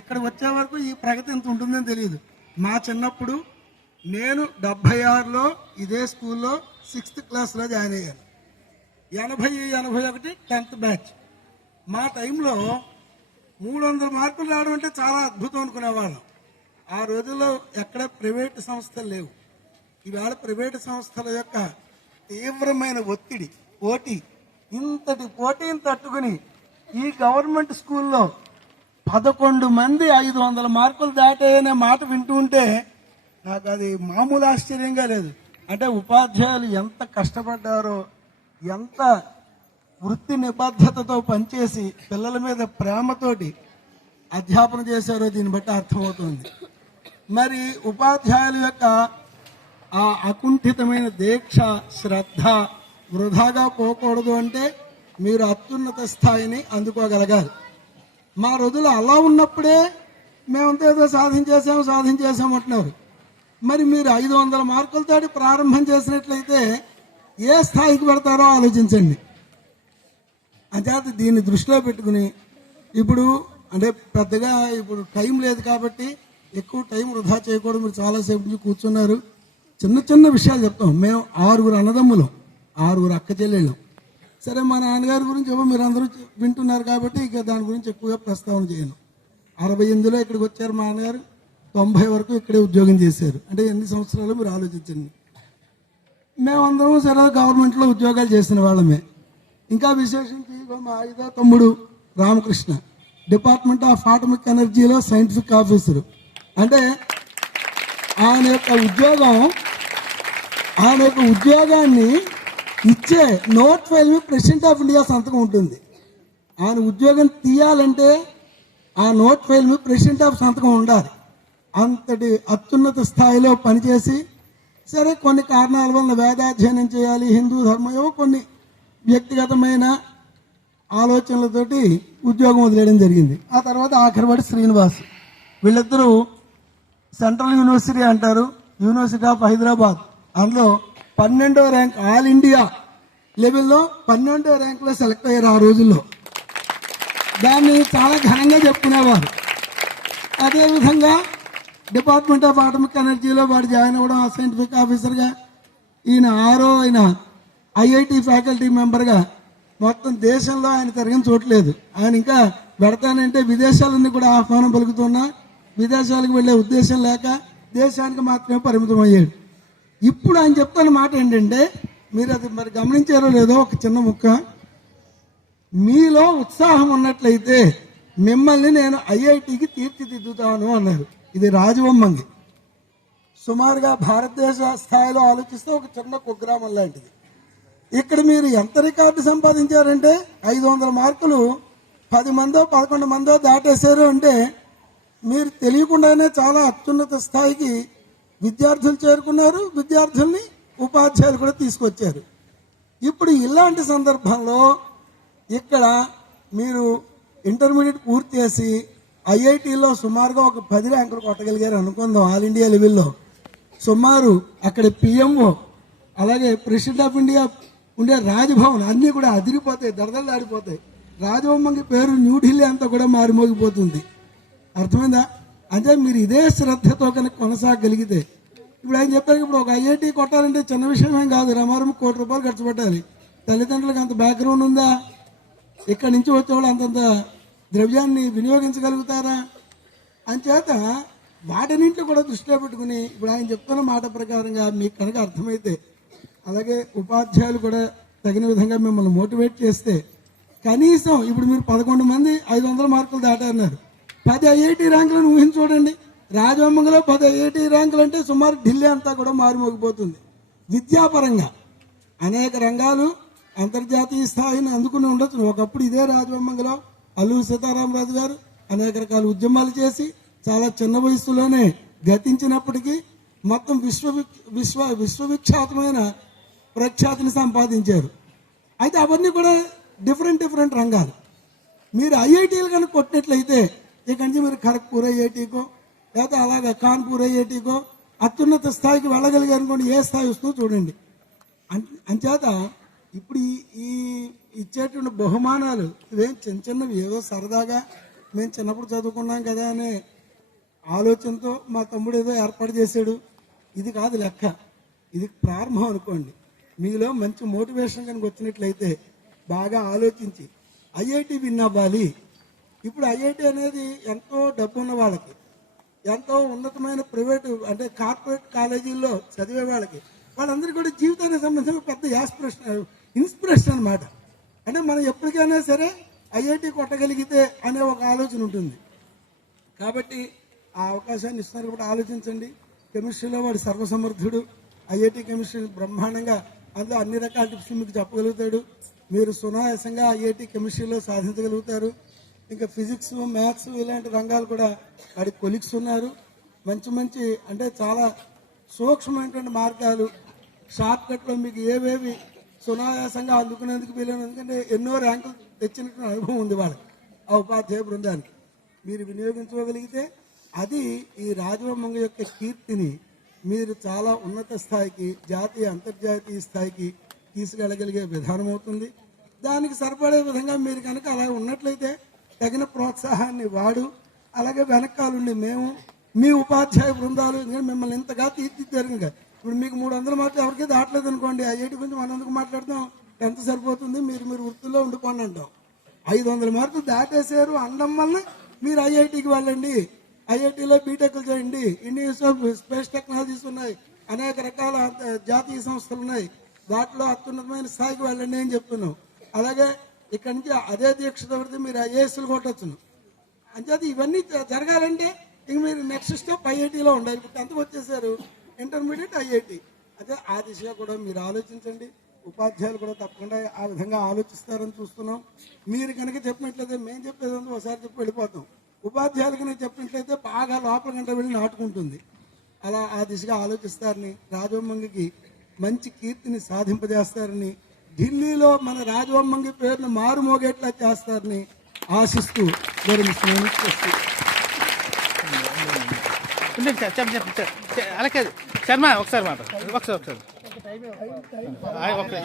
ఇక్కడ వచ్చే వరకు ఈ ప్రగతి ఎంత ఉంటుందని తెలియదు. మా చిన్నప్పుడు నేను 76లో ఇదే స్కూల్లో 6th క్లాస్లో జాయిన్ అయ్యాను. 80-81 10th బ్యాచ్. మా టైంలో 300 మార్కులు రావడం అంటే చాలా అద్భుతం అనుకునేవాళ్ళం. ఆ రోజుల్లో ఎక్కడ ప్రైవేటు సంస్థలు లేవు. ఈవేళ ప్రైవేటు సంస్థల యొక్క తీవ్రమైన ఒత్తిడి, పోటీ, ఇంతటి పోటీని తట్టుకుని ఈ గవర్నమెంట్ స్కూల్లో 11 మంది 500 మార్కులు దాటాయనే మాట వింటూ ఉంటే నాకు అది మామూలు ఆశ్చర్యంగా లేదు. అంటే ఉపాధ్యాయులు ఎంత కష్టపడ్డారో, ఎంత వృత్తి నిబద్ధతతో పనిచేసి పిల్లల మీద ప్రేమతోటి అధ్యాపన చేశారో దీన్ని బట్టి అర్థమవుతుంది. మరి ఉపాధ్యాయుల యొక్క ఆ అకుంఠితమైన దీక్ష, శ్రద్ధ వృధాగా పోకూడదు అంటే మీరు అత్యున్నత స్థాయిని అందుకోగలగాలి. మా రోజులు అలా ఉన్నప్పుడే మేమంతా ఏదో సాధించేసాము అంటున్నారు. మరి మీరు 500 మార్కులతో ప్రారంభం చేసినట్లయితే ఏ స్థాయికి పెడతారో ఆలోచించండి. అంచేత దీన్ని దృష్టిలో పెట్టుకుని ఇప్పుడు అంటే పెద్దగా ఇప్పుడు టైం లేదు కాబట్టి ఎక్కువ టైం వృధా చేయకూడదు. మీరు చాలాసేపు నుంచి కూర్చున్నారు. చిన్న చిన్న విషయాలు చెప్తాం. మేము 6 అన్నదమ్ములం, 6 అక్క చెల్లెళ్ళం. సరే, మా నాన్నగారి గురించి ఏమో మీరు అందరూ వింటున్నారు కాబట్టి ఇక దాని గురించి ఎక్కువగా ప్రస్తావన చేయను. 68లో ఇక్కడికి వచ్చారు మా నాన్నగారు. 90 వరకు ఇక్కడే ఉద్యోగం చేశారు. అంటే ఎన్ని సంవత్సరాలు మీరు ఆలోచించండి. మేమందరం సరే గవర్నమెంట్లో ఉద్యోగాలు చేసిన వాళ్ళమే. ఇంకా విశేషించి మా 5వ తమ్ముడు రామకృష్ణ డిపార్ట్మెంట్ ఆఫ్ అటామిక్ ఎనర్జీలో సైంటిఫిక్ ఆఫీసరు. అంటే ఆయన యొక్క ఉద్యోగాన్ని ఇచ్చే నోట్ ఫైల్ మీద ప్రెసిడెంట్ ఆఫ్ ఇండియా సంతకం ఉంటుంది. ఆయన ఉద్యోగం తీయాలంటే ఆ నోట్ ఫైల్ మీద ప్రెసిడెంట్ ఆఫ్ సంతకం ఉండాలి. అంతటి అత్యున్నత స్థాయిలో పనిచేసి సరే కొన్ని కారణాల వల్ల వేదాధ్యయనం చేయాలి, హిందూ ధర్మం, ఏవో కొన్ని వ్యక్తిగతమైన ఆలోచనలతోటి ఉద్యోగం వదిలేయడం జరిగింది. ఆ తర్వాత ఆఖరివాడు శ్రీనివాస్. వీళ్ళిద్దరూ సెంట్రల్ యూనివర్సిటీ అంటారు, యూనివర్సిటీ ఆఫ్ హైదరాబాద్, అందులో 12వ ర్యాంక్, ఆల్ ఇండియా లెవెల్లో 12వ ర్యాంకులో సెలెక్ట్ అయ్యారు ఆ రోజుల్లో. దాన్ని చాలా ఘనంగా చెప్పుకునేవారు. అదేవిధంగా డిపార్ట్మెంట్ ఆఫ్ అటామిక్ ఎనర్జీలో వాడు జాయిన్ అవ్వడం, సైంటిఫిక్ ఆఫీసర్గా. ఈయన ఐఐటి ఫ్యాకల్టీ మెంబర్గా. మొత్తం దేశంలో ఆయన తిరగని చోట్లేదు. ఆయన ఇంకా పెడతానంటే విదేశాలన్నీ కూడా ఆహ్వానం పలుకుతున్నా విదేశాలకు వెళ్ళే ఉద్దేశం లేక దేశానికి మాత్రమే పరిమితం అయ్యాడు. ఇప్పుడు ఆయన చెప్తున్న మాట ఏంటంటే, మీరు అది మరి గమనించారో లేదో, ఒక చిన్న ముక్క, మీలో ఉత్సాహం ఉన్నట్లయితే మిమ్మల్ని నేను ఐఐటికి తీర్చిదిద్దుతాను అన్నారు. ఇది రాజవొమ్మంగి. సుమారుగా భారతదేశ స్థాయిలో ఆలోచిస్తే ఒక చిన్న కుగ్రామం లాంటిది. ఇక్కడ మీరు ఎంత రికార్డు సంపాదించారంటే 500 మార్కులు 10 మందో 11 మందో దాటేశారు అంటే మీరు తెలియకుండానే చాలా అత్యున్నత స్థాయికి విద్యార్థులు చేరుకున్నారు. విద్యార్థుల్ని ఉపాధ్యాయులు కూడా తీసుకొచ్చారు. ఇప్పుడు ఇలాంటి సందర్భంలో ఇక్కడ మీరు ఇంటర్మీడియట్ పూర్తి చేసి ఐఐటీలో సుమారుగా ఒక 10 ర్యాంకులు కొట్టగలిగారు అనుకుందాం. ఆల్ ఇండియా లెవెల్లో సుమారు అక్కడ పిఎంఓ, అలాగే ప్రెసిడెంట్ ఆఫ్ ఇండియా ఉండే రాజ్భవన్ అన్నీ కూడా అదిరిపోతాయి, దడదడలాడిపోతాయి. రాజవొమ్మంగి పేరు న్యూఢిల్లీ అంతా కూడా మారిమోగిపోతుంది. అర్థమైందా? అంటే మీరు ఇదే శ్రద్ధతో కనుక కొనసాగలిగితే, ఇప్పుడు ఆయన చెప్పారు, ఇప్పుడు ఒక ఐఐటి కొట్టాలంటే చిన్న విషయం ఏం కాదు. రమారం ₹1 కోటి ఖర్చు పెట్టాలి. తల్లిదండ్రులకు అంత బ్యాక్గ్రౌండ్ ఉందా? ఇక్కడి నుంచి వచ్చేవాళ్ళు అంతంత ద్రవ్యాన్ని వినియోగించగలుగుతారా? అంచేత వాటినింటిని కూడా దృష్టిలో పెట్టుకుని ఇప్పుడు ఆయన చెప్తున్న మాట ప్రకారంగా మీకు కనుక అర్థమైతే, అలాగే ఉపాధ్యాయులు కూడా తగిన విధంగా మిమ్మల్ని మోటివేట్ చేస్తే, కనీసం ఇప్పుడు మీరు 11 మంది 500 మార్కులు దాటారన్నారు. 10 ఐఐటి ర్యాంకులను ఊహించి చూడండి. రాజవొమ్మంగిలో 10 ఐఐటి ర్యాంకులు అంటే సుమారు ఢిల్లీ అంతా కూడా మారుమోగిపోతుంది. విద్యాపరంగా అనేక రంగాలు అంతర్జాతీయ స్థాయిని అందుకుని ఉండొచ్చు. ఒకప్పుడు ఇదే రాజవొమ్మంగిలో అల్లూరి సీతారామరాజు గారు అనేక రకాల ఉద్యమాలు చేసి చాలా చిన్న వయసులోనే గతించినప్పటికీ మొత్తం విశ్వవిఖ్యాతమైన ప్రఖ్యాతిని సంపాదించారు. అయితే అవన్నీ కూడా డిఫరెంట్ రంగాలు. మీరు ఐఐటీలు కనుక కొట్టినట్లయితే ఇక్కడి నుంచి మీరు ఖరగ్పూర్ ఐఐటీకో లేదా అలాగే కాన్పూర్ ఐఐటీకో అత్యున్నత స్థాయికి వెళ్ళగలిగారు అనుకోండి. ఏ స్థాయి వస్తుందో చూడండి. అంచేత ఇప్పుడు ఈ ఇచ్చేటువంటి బహుమానాలు ఇవేం చిన్నవి, ఏదో సరదాగా మేము చిన్నప్పుడు చదువుకున్నాం కదా అనే ఆలోచనతో మా తమ్ముడు ఏదో ఏర్పాటు చేశాడు. ఇది కాదు లెక్క, ఇది ప్రారంభం అనుకోండి. మీలో మంచి మోటివేషన్ కనుక వచ్చినట్లయితే బాగా ఆలోచించి ఐఐటి విన్ అవ్వాలి. ఇప్పుడు ఐఐటి అనేది ఎంతో డబ్బు ఉన్న వాళ్ళకి, ఎంతో ఉన్నతమైన ప్రైవేటు అంటే కార్పొరేట్ కాలేజీల్లో చదివే వాళ్ళందరికీ కూడా జీవితానికి సంబంధించిన పెద్ద ఇన్స్పిరేషన్ అనమాట. అంటే మనం ఎప్పటికైనా సరే ఐఐటి కొట్టగలిగితే అనే ఒక ఆలోచన ఉంటుంది. కాబట్టి ఆ అవకాశాన్ని ఇస్తున్నారు కాబట్టి ఆలోచించండి. కెమిస్ట్రీలో వాడు సర్వసమర్థుడు. ఐఐటి కెమిస్ట్రీ బ్రహ్మాండంగా అందులో అన్ని రకాల టిప్స్ మీకు చెప్పగలుగుతాడు. మీరు సునాయాసంగా ఐఐటి కెమిస్ట్రీలో సాధించగలుగుతారు. ఇంకా ఫిజిక్స్, మ్యాథ్స్ ఇలాంటి రంగాలు కూడా వాడి కొలిక్స్ ఉన్నారు. మంచి మంచి అంటే చాలా సూక్ష్మమైనటువంటి మార్గాలు, షార్ట్ కట్లో మీకు ఏవేవి సునాయాసంగా అందుకునేందుకు వీలైన, ఎందుకంటే ఎన్నో ర్యాంకులు తెచ్చినటువంటి అనుభవం ఉంది వాళ్ళకి ఆ ఉపాధ్యాయ బృందానికి. మీరు వినియోగించుకోగలిగితే అది ఈ రాజవమ్మంగ యొక్క కీర్తిని మీరు చాలా ఉన్నత స్థాయికి, జాతీయ అంతర్జాతీయ స్థాయికి తీసుకెళ్ళగలిగే విధానం అవుతుంది. దానికి సరిపడే విధంగా మీరు కనుక అలా ఉన్నట్లయితే తగిన ప్రోత్సాహాన్ని వాడు, అలాగే వెనకాలండి మేము మీ ఉపాధ్యాయ బృందాలు, ఎందుకంటే మిమ్మల్ని ఇంతగా తీర్చిదిద్దారు. ఇంకా ఇప్పుడు మీకు 300 మార్కులు ఎవరికీ దాటలేదు అనుకోండి, ఐఐటి గురించి మనం ఎందుకు మాట్లాడతాం, 10th సరిపోతుంది, మీరు వృత్తిలో ఉండిపోండి అంటాం. 500 మార్కులు దాటేసారు అనడం వల్ల మీరు ఐఐటికి వెళ్ళండి, ఐఐటిలో బీటెక్లు చేయండి, Indian institute of space technologies ఉన్నాయి, అనేక రకాల జాతీయ సంస్థలు ఉన్నాయి, వాటిలో అత్యున్నతమైన స్థాయికి వెళ్ళండి అని చెప్తున్నాం. అలాగే ఇక్కడి నుంచి అదే దీక్షతో పడితే మీరు ఐఏఎస్లు కొట్టచ్చును. అంచేది ఇవన్నీ జరగాలంటే ఇంక మీరు నెక్స్ట్ స్టెప్ ఐఐటీలో ఉండాలి. ఇప్పుడు 10th వచ్చేసారు, ఇంటర్మీడియట్ ఐఐటి. అదే ఆ దిశగా కూడా మీరు ఆలోచించండి. ఉపాధ్యాయులు కూడా తప్పకుండా ఆ విధంగా ఆలోచిస్తారని చూస్తున్నాం. మీరు కనుక చెప్పినట్లయితే మేము చెప్పేదంతా ఒకసారి చెప్పి వెళ్ళిపోతాం. ఉపాధ్యాయులు కనుక చెప్పినట్లయితే బాగా లోపల గంట వెళ్ళి నాటుకుంటుంది. అలా ఆ దిశగా ఆలోచిస్తారని, రాజవమ్మంగికి మంచి కీర్తిని సాధింపజేస్తారని, ఢిల్లీలో మన రాజవమ్మంగి పేరును మారుమోగేట్లా చేస్తారని ఆశిస్తూ విరమిస్తున్నాను. అలాగే శర్మ ఒకసారి మాట ఒకసారి